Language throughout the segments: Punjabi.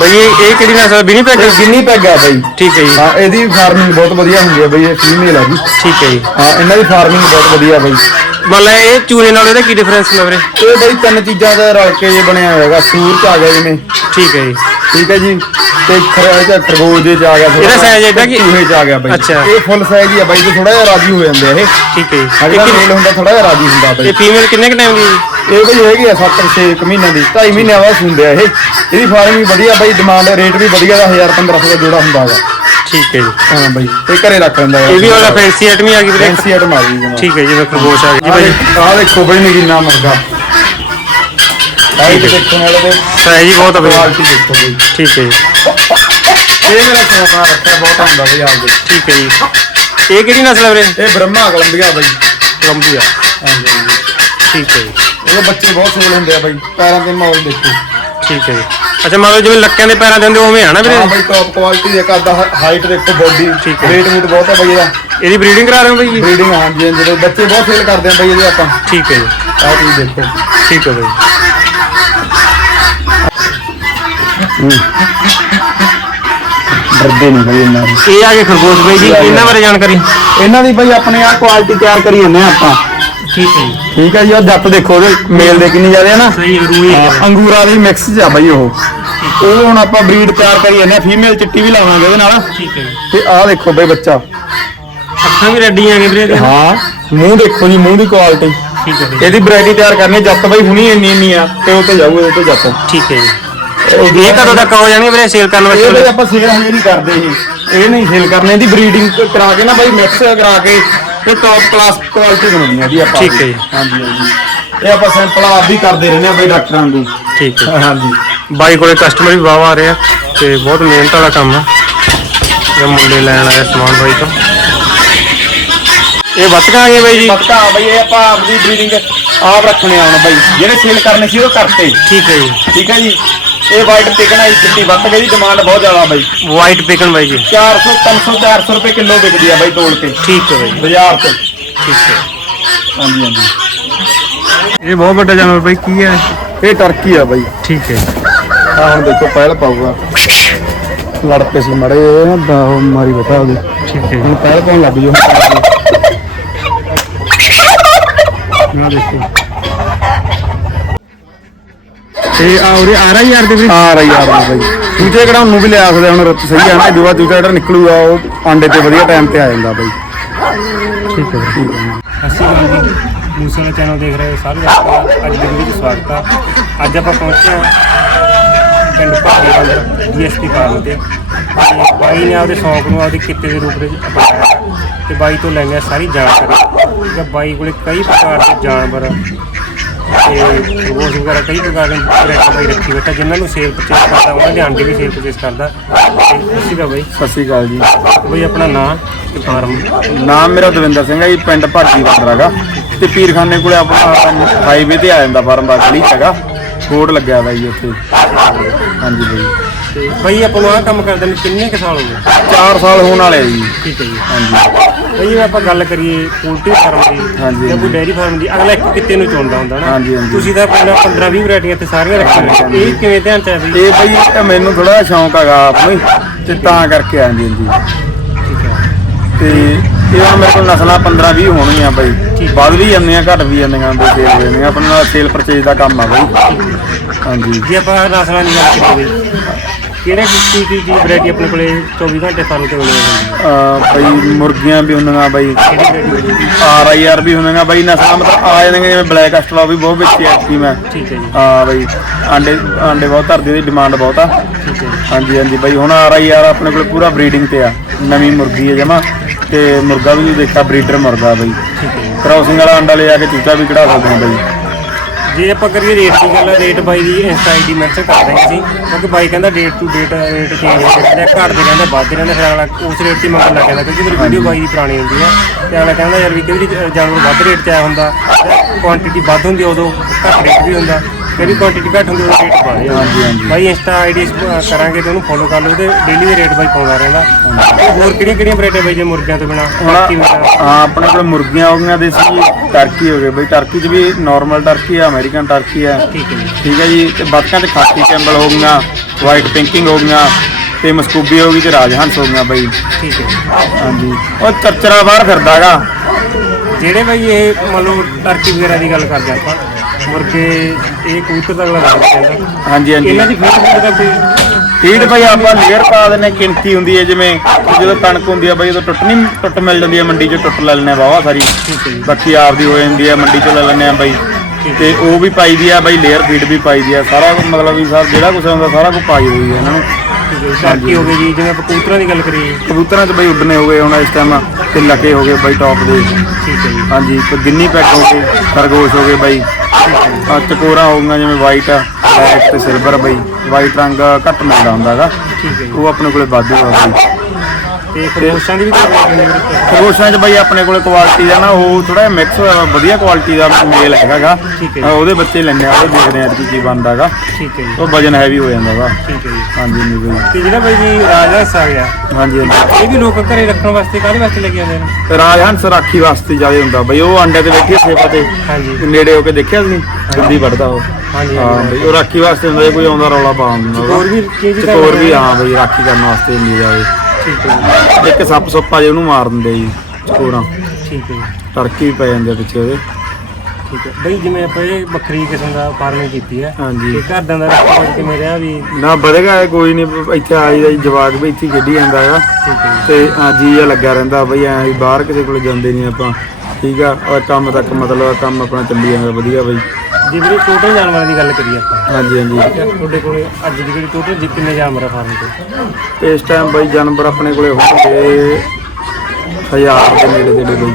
ਬਈ ਇਹ ਇਹ ਕਿਹੜੀ ਨਸਲ ਬਿਨੀ ਪੈਗ ਇਹ ਗਿੰਨੀ ਪੈਗ ਆ ਬਾਈ। ਠੀਕ ਹੈ ਜੀ। ਹਾਂ ਇਹਦੀ ਫਾਰਮਿੰਗ ਬਹੁਤ ਵਧੀਆ ਹੁੰਦੀ ਹੈ ਬਈ ਇਹ ਫੀਮੇਲ ਆ ਜੀ। ਠੀਕ ਹੈ ਜੀ। ਹਾਂ ਇਹਨਾਂ ਦੀ ਫਾਰਮਿੰਗ ਬਹੁਤ ਵਧੀਆ ਬਾਈ। ਮੰਨ ਲਾ ਇਹ ਚੂਨੇ ਨਾਲ ਇਹਦਾ ਕੀ ਡਿਫਰੈਂਸ ਹੈ ਵੀਰੇ? ਇਹ ਬਈ ਤਿੰਨ ਚੀਜ਼ਾਂ ਦਾ ਰਲ ਕੇ ਜੇ ਬਣਿਆ ਹੋਇਆਗਾ ਸੂਰ ਚ ਆ ਗਿਆ ਜਿਵੇਂ। ਠੀਕ ਹੈ ਜੀ। ਠੀਕ ਹੈ ਜੀ। ਤੇ ਖਰ- ਚ ਖਰਗੋਸ਼ ਦੇ ਚ ਆ ਗਿਆ ਥੋੜ੍ਹਾ ਇਹਦਾ size ਏਡਾ ਕਿ- ਚੂਹੇ ਚ ਆ ਗਿਆ ਬਾਈ। ਅੱਛਾ। ਇਹ ਫੁੱਲ ਸਾਈਜ਼ ਹੀ ਆ ਬਾਈ ਤੇ ਥੋੜਾ ਜਿਹਾ ਰਾਜੀ ਹੋ ਜਾਂਦੇ ਆ ਇਹ। ਠੀਕ ਹੈ ਜੀ। ਹਜੇ ਇਹ ਤਾਂ ਕਿੰਨੇ- ਮੇਲ ਹੁੰਦਾ ਥੋੜਾ ਜਿਹਾ ਰਾਜੀ ਹੁੰਦਾ ਬਾਈ। ਇਹ ਫੀਮੇਲ ਕਿੰਨੇ ਕ ਟਾਈਮ ਦੀ? ਹੈ ਜੀ ਇਹ ਬਈ ਹੈਗੀ ਆ 7-6 ਮਹੀਨਿਆਂ ਦੀ। 2.5 ਮਹੀਨਿਆਂ ਬਾਅਦ ਸੁੰਦੇ ਆ ਇਹ। ਇਹਦੀ ਫਾਰਮਿੰਗ ਵਧੀਆ ਬਾਈ ਡਿਮਾਂਡ ਰੇਟ ਵੀ ਵਧੀਆ ਦਾ 1000-1500 ਦਾ ਜੋੜਾ ਹੁੰਦਾ ਹੈਗਾ ਠੀਕ ਹੈ ਜੀ। ਹਾਂ ਬਾਈ ਇਹ ਘਰੇ ਰੱਖ ਲੈਂਦਾ ਇਹ ਵੀ ਵਾਲਾ ਫੈਂਸੀ ਆਈਟਮ ਹੀ ਆ ਗਈ ਵੀਰੇ। ਫੈਂਸੀ ਆਈਟਮ ਆ ਗਈ ਜਨਾਬ ਠੀਕ ਹੈ ਜੀ ਮੈਂ ਖਰਗੋਸ਼ ਆ ਗਈ। ਜੀ ਭਾਈ ਆਹ ਦੇਖੋ ਬਈ ਨਗੀਨਾ ਮੁਰਗਾ। ਦੇਖਣ ਵਾਲੇ ਦੇ ਸਾਈਜ਼ ਹੀ ਬਹੁਤ ਆ ਵੀਰੇ ਕੁਆਲਿਟੀ ਦੇਖੋ ਬਈ ਠੀਕ ਹੈ ਜੀ। ਇਹ ਮੇਰਾ ਸੋਨਾ ਰੱਖਿਆ ਬਹੁਤ ਹੁੰਦਾ ਬਈ ਆਪਦੇ ਠੀਕ ਹੈ ਜੀ। ਇਹ ਕਿਹੜੀ ਨਸਲ ਹੈ ਵੀਰੇ? ਇਹ ਬ੍ਰਹਮਾ ਕੋਲੰਬੀਆ ਬਈ। ਕੋਲੰਬੀਆ। ਹਾਂਜੀ ਹਾਂਜੀ। ਠੀਕ ਹੈ ਜੀ। ਇਹਦੇ ਬੱਚੇ ਬਹੁਤ ਸੋਲ ਹੁੰਦੇ ਆ ਬਈ। ਪੈਰਾਂ ਤੇ ਮਾਹੌਲ ਦੇਖੋ। ਠੀਕ ਹੈ ਜੀ। ਅੱਛਾ ਮੰਨ ਲਓ ਜਿਵੇਂ ਲੱਕਿਆਂ ਦੇ ਪੈਰਾਂ ਦੇ ਹੁੰਦੇ ਉਵੇਂ ਆ ਨਾ ਵੀਰੇ? ਹਾਂ ਬਈ ਟੌਪ ਕੁਆਲਿਟੀ ਦੇ ਕਰਦਾ ਹਾਈਟ ਦੇਖੋ ਬੋਡੀ ਠੀਕ ਹੈ। ਰੇਟ ਰੂਟ ਬਹੁਤ ਹੈ ਬਈ ਇਹਦਾ। ਇਹਦੀ ਬਰੀਡਿੰਗ ਕਰਾ ਰਹੇ ਹੋ ਬਾਈ ਜੀ? ਬਰੀਡਿੰਗ ਹਾਂਜੀ ਜਿਹੜੇ ਬੱਚੇ ਬਹੁਤ ਸੇਲ ਕਰਦੇ ਆ ਬਈ ਇਹਦੇ ਆਪਾਂ। ਠੀਕ ਹੈ ਜੀ। ਆਹ ਚੀਜ਼ ਦੇਖੋ। ਠੀਕ ਹੈ ਬਾਈ। ਡਰਦੇ ਨਹੀਂ ਬਈ ਇਹਨਾਂ ਇਹ ਆ ਗਏ ਖਰਗੋਸ਼ ਬਾਈ ਜੀ ਇਹਨਾਂ ਬਾਰੇ ਜਾਣਕਾਰੀ। ਇਹਨਾਂ ਦੀ ਬਈ ਆਪਣੇ ਆ ਕੁਆਲਿਟੀ ਤਿਆਰ ਕਰੀ ਜਾਂਦੇ ਆ ਆਪਾਂ। ਠੀਕ ਹੈ ਜੀ। ਠੀਕ ਹੈ ਜੀ ਉਹ ਜੱਟ ਦੇਖੋ ਉਹਦੇ ਮੇਲ ਦੇ ਕਿੰਨੀ ਜ਼ਿਆਦਾ ਹੈ ਨਾ। ਸਹੀ ਹਾਂ, ਅੰਗੂਰਾਂ ਦੀ ਮਿਕਸ ਚ ਆ ਬਈ ਉਹ। ਉਹ ਹੁਣ ਆਪਾਂ ਬਰੀਡ ਤਿਆਰ ਕਰੀ ਜਾਂਦੇ ਆ ਫੀਮੇਲ ਚਿੱਟੀ ਵੀ ਲਾਵਾਂਗੇ ਉਹਦੇ ਨਾਲ। ਠੀਕ ਹੈ ਜੀ। ਤੇ ਆਹ ਦੇਖੋ ਬਈ ਬੱਚਾ। ਅੱਖਾਂ ਵੀ ਰੈਡੀਆਂ ਨੇ ਵੀਰੇ ਇਹਦੀਆਂ। ਹਾਂ ਮੂੰਹ ਦੇਖੋ ਜੀ ਮੂੰਹ ਦੀ ਕੁਆਲਿਟੀ ਠੀਕ ਹੈ ਬਾਈ ਇਹਦੀ ਵੈਰਾਈਟੀ ਤਿਆਰ ਕਰਨੀ ਹੈ, ਜੱਟ ਬਈ ਹੁਣੀ ਇੰਨੀ ਇੰਨੀ ਆ ਤੇ ਉਹ ਤੇ ਜਾਊ ਇਹਦੇ ਤੇ ਜੱਟ। ਠੀਕ ਹੈ ਜੀ। ਇਹ ਕਦੋਂ ਤੱਕ ਹੋ ਜਾਣਗੇ ਵੀਰੇ ਸੇਲ ਕਰਨ ਇਹ ਬਈ ਵਾਸਤੇ ਆਪਾਂ ਸੇਲ ਹਜੇ ਨਹੀਂ ਕਰਦੇ ਇਹ। ਇਹ ਨਹੀਂ ਸੇਲ ਕਰਨੇ ਦੀ ਬਰੀਡਿੰਗ ਕਰਾ ਕੇ ਨਾ ਬਈ ਮਿਕਸ ਕਰਾ ਕੇ ਤੇ ਟੌਪ ਕਲਾਸ ਕੁਆਲਿਟੀ ਬਣਾਉਣੀ ਹੈ ਜੀ ਆਪਾਂ। ਠੀਕ ਹੈ ਜੀ। ਹਾਂਜੀ ਹਾਂਜੀ। ਇਹ ਆਪਾਂ ਸੈਂਪਲ ਆਪ ਵੀ ਕਰਦੇ ਰਹਿੰਦੇ ਆ ਬਈ ਡਾਕਟਰਾਂ ਨੂੰ ਠੀਕ ਹੈ। ਹਾਂਜੀ। ਬਾਈ ਕੋਲੇ ਕਸਟਮਰ ਵੀ ਵਾਹ ਆ ਰਹੇ ਆ ਤੇ ਬਹੁਤ ਮਿਹਨਤ ਵਾਲਾ ਕੰਮ ਆ। ਇਹ ਮੁੰਡੇ ਲੈਣ ਆਏ ਸਮਾਨ ਬਾਈ ਤੋਂ। ਇਹ ਬੱਤਕਾਂ ਆ ਗਏ ਬਾਈ ਜੀ? ਪੱਕਾ ਬਈ ਇਹ ਆਪਾਂ ਆਪਦੀ ਬਰੀਡਿੰਗ ਆਪ ਰੱਖਣੇ ਆਉਣ ਬਈ। ਜਿਹੜੇ ਸੇਲ ਕਰਨੇ ਸੀ ਉਹ ਕਰਤੇ। ਠੀਕ ਹੈ ਜੀ। ਠੀਕ ਹੈ ਜੀ। ਇਹ ਵਾਈਟ ਟਿਕਣਾ ਇਹ ਚਿੱਟੀ ਵੱਧ ਗਈ ਡਿਮਾਂਡ ਬਹੁਤ ਜ਼ਿਆਦਾ ਬਈ। ਵਾਈਟ ਪਿਕਨ ਬਾਈ ਜੀ। 400 300 400 ਰੁਪਏ ਕਿਲੋ ਵਿਕਦੀ ਆ ਬਈ ਤੋਲ ਕੇ। ਠੀਕ ਹੈ ਬਾਈ ਬਾਜ਼ਾਰ 'ਚ ਠੀਕ ਹੈ। ਹਾਂਜੀ ਹਾਂਜੀ। ਇਹ ਬਹੁਤ ਵੱਡਾ ਜਾਨਵਰ ਬਾਈ ਕੀ ਹੈ? ਇਹ ਟਰਕੀ ਆ ਬਈ। ਠੀਕ ਹੈ। ਆ ਹੁਣ ਦੇਖੋ ਪਹਿਲ ਪਾਊਗਾ। ਲੜ ਪਏ ਸੀ ਮੜੇ ਉਹ ਮਾਰੀ ਬਤਾ ਉਹਦੀ। ਠੀਕ ਹੈ। ਹੁਣ ਪਹਿਲ ਪਾਉਣ ਲੱਗ ਜੂ ਨਾ ਦੇਖੋ। ਤੇ ਆ ਉਰੇ ਆ ਰਹੀ ਯਾਰ ਦੇ ਵੀਰੇ ਆ ਰਹੀ ਆ ਰਹੀ ਬਈ। ਦੂਜੇ ਕਢਾਉਣ ਨੂੰ ਵੀ ਲਿਆ ਸਕਦੇ ਹੁਣ ਰੁੱਤ ਸਹੀ ਆ ਨਾ ਦੂਆ ਦੂਜਾ ਜਿਹੜਾ ਨਿਕਲੂਗਾ ਉਹ ਆਂਡੇ ਤੇ ਵਧੀਆ ਟਾਈਮ ਤੇ ਆ ਜਾਂਦਾ ਬਈ। ਠੀਕ ਹੈ ਅਸੀਂ ਗਾਂਧੀ ਮੂਸੇ ਵਾਲਾ ਚੈਨਲ ਦੇਖ ਰਹੇ ਸਾਰੇ ਦਰਸ਼ਕਾਂ ਦਾ ਅੱਜ ਦੀ ਵੀਡੀਓ 'ਚ ਸਵਾਗਤ ਆ। ਅੱਜ ਆਪਾਂ ਪਹੁੰਚੇ ਹਾਂ ਪਿੰਡ ਭਾਗੀਵਾਲ ਡੀਐਸਪੀ ਫਾਰਮ ਤੇ। ਤੇ ਬਾਈ ਨੇ ਆਪਦੇ ਸ਼ੌਂਕ ਨੂੰ ਆਪਦੇ ਕਿੱਤੇ ਦੇ ਰੂਪ ਵਿੱਚ ਅਪਣਾਇਆ ਤੇ ਬਾਈ ਤੋਂ ਲੈਂਦੇ ਆ ਸਾਰੀ ਜਾਣਕਾਰੀ। ਤੇ ਬਾਈ ਕੋਲੇ ਕਈ ਪ੍ਰਕਾਰ ਦੇ ਜਾਨਵਰ ਤੇ ਖਰਗੋਸ਼ ਵਗੈਰਾ ਕਈ ਪ੍ਰਕਾਰ ਦੇ ਪ੍ਰੈਕਟਿਸ ਬਾਈ ਰੱਖੀ ਬੈਠਾ ਜਿਨ੍ਹਾਂ ਨੂੰ ਸੇਲ ਪਰਚੇਸ ਕਰਦਾ ਉਹਨਾਂ ਦੇ ਆਂਡੇ ਵੀ ਸੇਲ ਪਰਚੇਸ ਕਰਦਾ। ਅਸੀਂ ਦਾ ਬਾਈ। ਸਤਿ ਸ਼੍ਰੀ ਅਕਾਲ ਜੀ। ਬਾਈ ਆਪਣਾ ਨਾਮ ਤੇ ਫਾਰਮ। ਨਾਮ ਮੇਰਾ ਦਵਿੰਦਰ ਸਿੰਘ ਹੈ ਜੀ ਪਿੰਡ ਭਾਗੀ ਹੈਗਾ। ਤੇ ਪੀਰਖਾਨੇ ਕੋਲੇ ਆਪਣਾ ਹਾਈਵੇ ਤੇ ਆ ਜਾਂਦਾ ਫਾਰਮ ਦਾ ਗਲੀ 'ਚ ਹੈਗਾ। ਬੋਰਡ ਲੱਗਿਆ ਜੀ ਉੱਥੇ। ਹਾਂਜੀ ਬਈ। ਤੇ ਬਾਈ ਆਪਾਂ ਨੂੰ ਆਹ ਕੰਮ ਕਰਦੇ ਨੇ ਕਿੰਨੇ ਕੁ ਸਾਲ ਹੋ ਗਏ? 4 ਸਾਲ ਹੋਣ ਵਾਲੇ ਆ ਜੀ। ਠੀਕ ਹੈ ਜੀ। ਹਾਂਜੀ। ਬਈ ਜੇ ਆਪਾਂ ਗੱਲ ਕਰੀਏ ਪੋਲਟਰੀ ਫਾਰਮ ਦੀ ਹਾਂਜੀ, ਜਾਂ ਕੋਈ ਡੈਰੀ ਫਾਰਮ ਦੀ ਅਗਲਾ ਇੱਕ ਕਿੱਤੇ ਨੂੰ ਚੁਣਦਾ ਹੁੰਦਾ ਨਾ। ਹਾਂਜੀ, ਹਾਂਜੀ। ਤੁਸੀਂ ਤਾਂ ਪਹਿਲਾਂ 15 20 ਵੈਰਾਈਟੀਆਂ ਤੇ ਸਾਰੀਆਂ ਰੱਖੀਆਂ ਨੇ। ਇਹ ਕਿਵੇਂ ਧਿਆਨ ਚ ਆਇਆ ਬਈ? ਇਹ ਬਈ ਇਹ ਮੈਨੂੰ ਥੋੜਾ ਸ਼ੌਂਕ ਹੈਗਾ ਆਪ ਨੂੰ ਹੀ, ਤੇ ਤਾਂ ਕਰਕੇ ਆਂਦੀ ਹੁੰਦੀ। ਠੀਕ ਹੈ। ਤੇ ਇਹ ਹੁਣ ਮੇਰੇ ਕੋਲ ਨਸਲਾਂ 15 20 ਹੋਣਗੀਆਂ ਬਈ। ਵੱਧ ਵੀ ਜਾਂਦੀਆਂ ਘਟ ਵੀ ਜਾਂਦੀਆਂ ਬਈ ਦੇ ਜਾਂਦੀਆਂ ਆਪਣਾ ਸੇਲ ਪਰਚੇਜ ਦਾ ਕੰਮ ਆ ਬਈ। ਹਾਂਜੀ। ਜੇ ਆਪਾਂ ਨਸਲਾਂ ਦੀ ਗੱਲ ਕਰੀਏ ਬਈ ਕਿਹੜੇ ਕੀ ਕੀ ਕੀ ਵੈਰਾਈਟੀ ਆਪਣੇ ਕੋਲੇ 24 ਘੰਟੇ ਫਾਰਮ ਤੇ ਹੁੰਦੀ ਹੈ? ਅਹ ਬਈ ਮੁਰਗੀਆਂ ਵੀ ਹੁੰਦੀਆਂ ਬਈ। ਕਿਹੜੀ ਵੈਰਾਈਟੀ ਆਰ ਆਈ ਆਰ ਵੀ ਹੁੰਦੀਆਂ ਬਈ ਨਸਲਾਂ ਮਤਲਬ ਆ ਜਾਂਦੀਆਂ ਜਿਵੇਂ ਬਲੈਕ ਅਸਟਰਾ ਵੀ ਬਹੁਤ ਵੇਚੀ ਐ ਮੈਂ। ਠੀਕ ਹੈ ਜੀ। ਹਾਂ ਬਈ ਆਂਡੇ ਆਂਡੇ ਬਹੁਤ ਧਰਦੀ ਦੀ ਡਿਮਾਂਡ ਬਹੁਤ ਆ। ਠੀਕ ਹੈ ਜੀ। ਹਾਂਜੀ ਹਾਂਜੀ ਬਈ ਹੁਣ ਆਰ ਆਈ ਆਰ ਆਪਣੇ ਕੋਲ ਪੂਰਾ ਬਰੀਡਿੰਗ ਤੇ ਆ। ਨਵੀਂ ਮੁਰਗੀ ਹੈ ਜਮਾ ਤੇ ਮੁਰਗਾ ਵੀ ਦੇਖਾ ਬਰੀਡਰ ਮੁਰਗਾ ਬਈ। ਠੀਕ ਹੈ ਜੀ। ਕ੍ਰਾਸਿੰਗ ਵਾਲਾ ਅੰਡਾ ਲੈ ਆ ਕੇ ਚੂਚਾ ਵੀ ਕਢਾ ਸਕਦੇ ਹਾਂ ਬਈ। ਜੇ ਆਪਾਂ ਕਰੀਏ ਰੇਟ ਦੀ ਗੱਲ ਰੇਟ ਬਾਈ ਦੀ ਇੰਸਟਾ ਆਈਡੀ ਮੈਂਸ਼ਨ ਕਰ ਦਾਂਗੇ ਸੀ, ਕਿਉਂਕਿ ਬਾਈ ਕਹਿੰਦਾ date to date rate change ਹੋ ਜਾਂਦਾ ਘੱਟ ਦੇ ਕਹਿੰਦਾ ਵੱਧ ਦੇ ਫਿਰ ਅਗਲਾ ਉਸ ਰੇਟ ਤੇ ਮੰਗਣ ਲੱਗ ਜਾਂਦਾ, ਕਿਉਂਕਿ ਮੇਰੀ ਵੀਡੀਓ ਬਾਈ ਦੀ ਪੁਰਾਣੀ ਹੁੰਦੀ ਆ ਤੇ ਅਗਲਾ ਕਹਿੰਦਾ ਯਾਰ ਵੀ ਕਈ ਵਾਰੀ ਜਾਨਵਰ ਵੱਧ ਰੇਟ 'ਚ ਆਇਆ ਹੁੰਦਾ ਕੁਆਂਟੀਟੀ ਵੱਧ ਹੁੰਦੀ ਉਦੋਂ, ਘੱਟ ਰੇਟ ਵੀ ਹੁੰਦਾ। ਜਿਹੜੀ ਕੁਆਂਟੀਟੀ ਘੱਟ ਹੁੰਦੀ ਰੇਟ ਪਾ ਦਿਓ। ਹਾਂਜੀ, ਹਾਂਜੀ। ਬਾਈ ਇੰਸਟਾ ਆਈਡੀ ਕਰਾਂਗੇ ਤੇ ਉਹਨੂੰ ਫੋਲੋ ਕਰ ਲਓ ਤੇ ਡੇਲੀ ਦੇ ਰੇਟ ਬਾਈ ਪਾਉਂਦਾ ਰਹਿੰਦਾ। ਹੋਰ ਕਿਹੜੀਆਂ ਕਿਹੜੀਆਂ ਵੈਰਾਈਟੀ ਬਾਈ ਜੇ ਮੁਰਗਿਆਂ ਤੋਂ ਬਿਨਾ? ਬਾਕੀ ਹਾਂ ਆਪਣੇ ਕੋਲ ਮੁਰਗੀਆਂ ਹੋ ਗਈਆਂ ਦੇਸੀ ਟਰਕੀ ਹੋ ਗਏ। ਬਈ ਟਰਕੀ 'ਚ ਵੀ ਨਾਰਮਲ ਟਰਕੀ ਆ ਅਮਰੀਕਨ ਟਰਕੀ ਆ। ਠੀਕ ਹੈ ਜੀ। ਤੇ ਬਤਕਾਂ ਤੇ ਖਾਕੀ ਕੈਂਬਲ ਹੋ ਗਈਆਂ ਵਾਈਟ ਪਿੰਕਿੰਗ ਹੋ ਗਈਆਂ ਤੇ ਮਸਕੂਬੀ ਹੋ ਗਈ ਤੇ ਰਾਜਹੰਸ ਹੋ ਗਈਆਂ ਬਈ। ਠੀਕ ਹੈ। ਹਾਂਜੀ। ਉਹ ਚਰਚਰਾ ਬਾਹਰ ਫਿਰਦਾਗਾ ਜਿਹੜੇ ਬਾਈ ਇਹ ਮੰਨ ਲਓ ਟਰਕੀ ਵਗੈਰਾ ਦੀ ਗੱਲ ਕਰਦੇ ਆਪਾਂ ਮੁਰਗੇ ਇਹ ਕਬੂਤਰ ਦਾ ਅਗਲਾ ਹਾਂਜੀ ਹਾਂਜੀ। ਇਹਨਾਂ ਦੀ ਫੀਡ ਫੂਡ ਦਾ ਕੋਈ ਫੀਡ ਭਾਈ ਆਪਾਂ ਲੇਅਰ ਪਾ ਦਿੰਨੇ ਗਿਣਤੀ ਹੁੰਦੀ ਹੈ ਜਿਵੇਂ ਜਦੋਂ ਕਣਕ ਹੁੰਦੀ ਹੈ ਬਈ ਉਦੋਂ ਟੁੱਟ ਨਹੀਂ ਟੁੱਟ ਮਿਲ ਜਾਂਦੀ ਹੈ ਮੰਡੀ 'ਚ ਟੁੱਟ ਲੈ ਲੈਣੇ ਵਾਵਾ ਸਾਰੀ। ਬਾਕੀ ਆਪਦੀ ਹੋ ਜਾਂਦੀ ਹੈ ਮੰਡੀ 'ਚੋਂ ਲੈ ਲੈਣੇ ਆ ਬਾਈ। ਤੇ ਉਹ ਵੀ ਪਾਈ ਦੀ ਆ ਬਾਈ ਲੇਅਰ ਫੀਡ ਵੀ ਪਾਈ ਦੀ ਆ। ਸਾਰਾ ਕੁਛ ਮਤਲਬ ਵੀ ਸਭ ਜਿਹੜਾ ਕੁਝ ਹੁੰਦਾ ਸਾਰਾ ਕੁਝ ਪਾਈ ਹੋਈ ਹੈ ਇਹਨਾਂ ਨੂੰ। ਠੀਕ ਹੈ ਗਈ ਜੀ ਜਿਵੇਂ ਆਪਾਂ ਕਬੂਤਰਾਂ ਦੀ ਗੱਲ ਕਰੀਏ। ਕਬੂਤਰਾਂ 'ਚ ਬਈ ਉੱਡਣੇ ਹੋ ਗਏ ਹੁਣ ਇਸ ਟਾਈਮ ਤੇ ਲੱਗੇ ਹੋ ਗਏ ਬਾਈ ਟੌਪ ਦੇ। ਠੀਕ ਹੈ ਜੀ। ਹਾਂਜੀ ਤੇ ਗਿੰਨੀ ਪੈਕ ਹੋ ਗਏ ਖਰਗੋਸ਼ ਹੋ ਗਏ ਬਾਈ। ਆ ਚਕੋਰਾ ਹੋ ਗਈਆਂ ਜਿਵੇਂ ਵਾਈਟ ਬਲੈਕ ਤੇ ਸਿਲਵਰ ਬਾਈ। ਵਾਈਟ ਰੰਗ ਘੱਟ ਮਿਲਦਾ ਹੁੰਦਾਗਾ। ਠੀਕ ਹੈ ਜੀ। ਉਹ ਆਪਣੇ ਕੋਲੇ ਵਾਧੂ ਆ ਬਾਈ। ਤੇ ਖਰਗੋਸ਼ਾਂ ਦੀ ਵੀ ਖਰਗੋਸ਼ਾਂ 'ਚ ਬਾਈ ਆਪਣੇ ਕੋਲੇ ਕੁਆਲਿਟੀ ਦਾ ਨਾ ਉਹ ਥੋੜਾ ਮਿਕਸ ਹੋਇਆ ਵਾ, ਵਧੀਆ ਕੁਆਲਿਟੀ ਦਾ ਮੇਲ ਹੈਗਾਗਾ ਠੀਕ ਹੈ ਜੀ। ਉਹਦੇ ਬੱਚੇ ਲੈਣੇ ਆ ਉਹ ਦੇਖਦੇ ਆ ਕਿ ਕੀ ਬਣਦਾਗਾ ਠੀਕ ਹੈ ਜੀ। ਉਹ ਵਜਨ ਹੈਵੀ ਹੋ ਜਾਂਦਾ ਵਾ ਠੀਕ ਹੈ ਜੀ। ਹਾਂਜੀ ਨਹੀਂ ਬਾਈ ਤੇ ਜਿਹੜਾ ਬਾਈ ਜੀ ਰਾਜਹੰਸ ਆ ਗਿਆ ਹਾਂਜੀ ਹਾਂਜੀ। ਇਹ ਵੀ ਲੋਕ ਘਰੇ ਰੱਖਣ ਵਾਸਤੇ ਕਾਹਦੇ ਵਾਸਤੇ ਲੈ ਕੇ ਆਉਂਦੇ ਨੇ? ਰਾਜਹੰਸ ਰਾਖੀ ਵਾਸਤੇ ਹੁੰਦਾ ਬਈ ਉਹ ਅੰਡੇ ਤੇ ਬੈਠੀ ਆ ਸੇਵਾ ਤੇ। ਹਾਂਜੀ। ਨੇੜੇ ਹੋ ਕੇ ਦੇਖਿਆ ਤੁਸੀਂ? ਉਹ। ਹਾਂਜੀ ਹਾਂ ਬਈ ਉਹ ਰਾਖੀ ਵਾਸਤੇ ਹੁੰਦਾ ਜੇ ਕੋਈ ਆਉਂਦਾ ਰੌਲਾ ਪਾ ਦਿੰਦਾ ਹੋਰ ਵੀ ਚੀਜ਼ ਹੋਰ ਵੀ ਹਾਂ ਬਈ ਰਾਖੀ ਕਰਨ ਵਾਸਤੇ ਹੁੰਦੀ ਜਾਵੇ। ਠੀਕ ਹੈ ਜੀ। ਇੱਕ ਸੱਪ ਸੁੱਪਾ ਜੇ ਉਹਨੂੰ ਮਾਰ ਦਿੰਦੇ ਜੀ ਚਕੋਰਾਂ ਠੀਕ ਹੈ ਜੀ। ਟਰਕੀ ਵੀ ਪੈ ਜਾਂਦੇ ਆ ਪਿੱਛੇ ਉਹਦੇ। ਠੀਕ ਹੈ। ਬਈ ਜਿਵੇਂ ਆਪਾਂ ਇਹ ਵੱਖਰੀ ਕਿਸਮ ਦਾ ਫਾਰਮਿੰਗ ਕੀਤੀ ਹੈ ਹਾਂਜੀ। ਤੇ ਘਰ ਦਾ ਰੱਖਿਆ ਕਿਵੇਂ ਰਿਹਾ ਵੀ? ਨਾ ਵਧੇਗਾ ਇਹ ਕੋਈ ਨਹੀਂ ਇੱਥੇ ਆਈ ਦਾ ਜੀ ਜਵਾਕ ਵੀ ਇੱਥੇ ਹੀ ਖੇਡੀ ਜਾਂਦਾ ਠੀਕ ਹੈ ਤੇ ਆ ਜੀ ਆ ਲੱਗਿਆ ਰਹਿੰਦਾ ਬਈ ਐ ਵੀ ਬਾਹਰ ਕਿਸੇ ਕੋਲ ਜਾਂਦੇ ਨਹੀਂ ਆਪਾਂ। ਠੀਕ ਆ ਔਰ ਕੰਮ ਤੱਕ ਮਤਲਬ ਕੰਮ ਆਪਣਾ ਚੱਲੀ ਜਾਂਦਾ ਵਧੀਆ ਬਈ। ਜੀ ਵੀਰੇ ਟੋਟਲ ਜਾਨਵਰਾਂ ਦੀ ਗੱਲ ਕਰੀਏ ਆਪਾਂ। ਹਾਂਜੀ ਹਾਂਜੀ। ਠੀਕ ਹੈ, ਤੁਹਾਡੇ ਕੋਲੇ ਅੱਜ ਦੀ ਜਿਹੜੀ ਟੋਟਲ ਜੀ ਕਿੰਨੇ ਜਾਨਵਰ ਆ ਫਾਰਮ ਤੇ? ਇਸ ਟਾਈਮ ਬਈ ਜਾਨਵਰ ਆਪਣੇ ਕੋਲੇ ਹੋਣਗੇ ਹਜ਼ਾਰ ਦੇ ਨੇੜੇ ਤੇੜੇ ਬਈ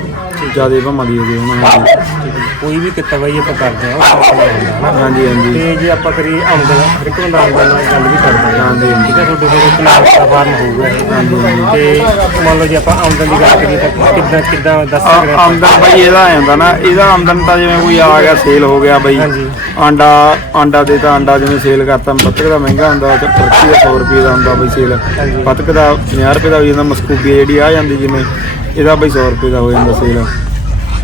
ਜਿਆਦੇ ਭਾਵਾਂ ਦੀ ਹੋ ਉਹਨਾਂ ਦੀ। ਠੀਕ ਹੈ ਕੋਈ ਵੀ ਕਿੱਤਾ ਬਾਈ ਆਪਾਂ ਕਰਦੇ ਆ ਉਹ ਹਨਾ ਹਾਂਜੀ ਹਾਂਜੀ। ਤੇ ਜੇ ਆਪਾਂ ਕਰੀਏ ਆਮਦਨ ਹਰ ਇੱਕ ਬੰਦਾ ਆਮਦਨ ਨਾਲ ਗੱਲ ਵੀ ਕਰਦਾ ਹੈ। ਹਾਂਜੀ ਹਾਂਜੀ। ਠੀਕ ਹੈ ਤੁਹਾਡੇ ਕੋਲ ਇੱਕ ਲੱਖ ਦਾ ਫਾਰਮ ਹੋਊਗਾ। ਇਹ ਤੇ ਮੰਨ ਲਓ ਜੇ ਆਪਾਂ ਆਮਦਨ ਦੀ ਗੱਲ ਕਰੀਏ ਤਾਂ ਕਿੱਦਾਂ ਕਿੱਦਾਂ ਦੱਸ ਸਕਦੇ ਆ- ਹਾਂ ਆਮਦਨ ਬਈ ਇਹਦਾ ਆ ਜਾਂਦਾ ਨਾ ਇਹਦਾ ਆਮਦਨ ਤਾਂ ਜਿਵੇਂ ਕੋਈ ਆ ਗਿਆ ਸੇਲ ਹੋ ਗਿਆ ਬਈ। ਹਾਂਜੀ। ਆਂਡਾ ਆਂਡਾ ਦੇ ਤਾਂ ਆਂਡਾ ਜਿਵੇਂ ਸੇਲ ਕਰਤਾ ਬੱਤਕ ਦਾ ਮਹਿੰਗਾ ਹੁੰਦਾ ਤੇ ਤੁਰਕੀ ਦਾ 100 ਰੁਪਏ ਦਾ ਹੁੰਦਾ ਬਈ ਸੇਲ। ਬੱਤਕ ਦਾ 50 ਰੁਪਏ ਦਾ ਹੋ ਜਾਂਦਾ ਮਸਕੂਬੀ ਜਿਹੜੀ ਆ ਜਾਂਦੀ ਜਿਵੇਂ ਇਹਦਾ ਬਈ 100 ਰੁਪਏ ਦਾ ਹੋ ਜਾਂਦਾ ਸੇਲ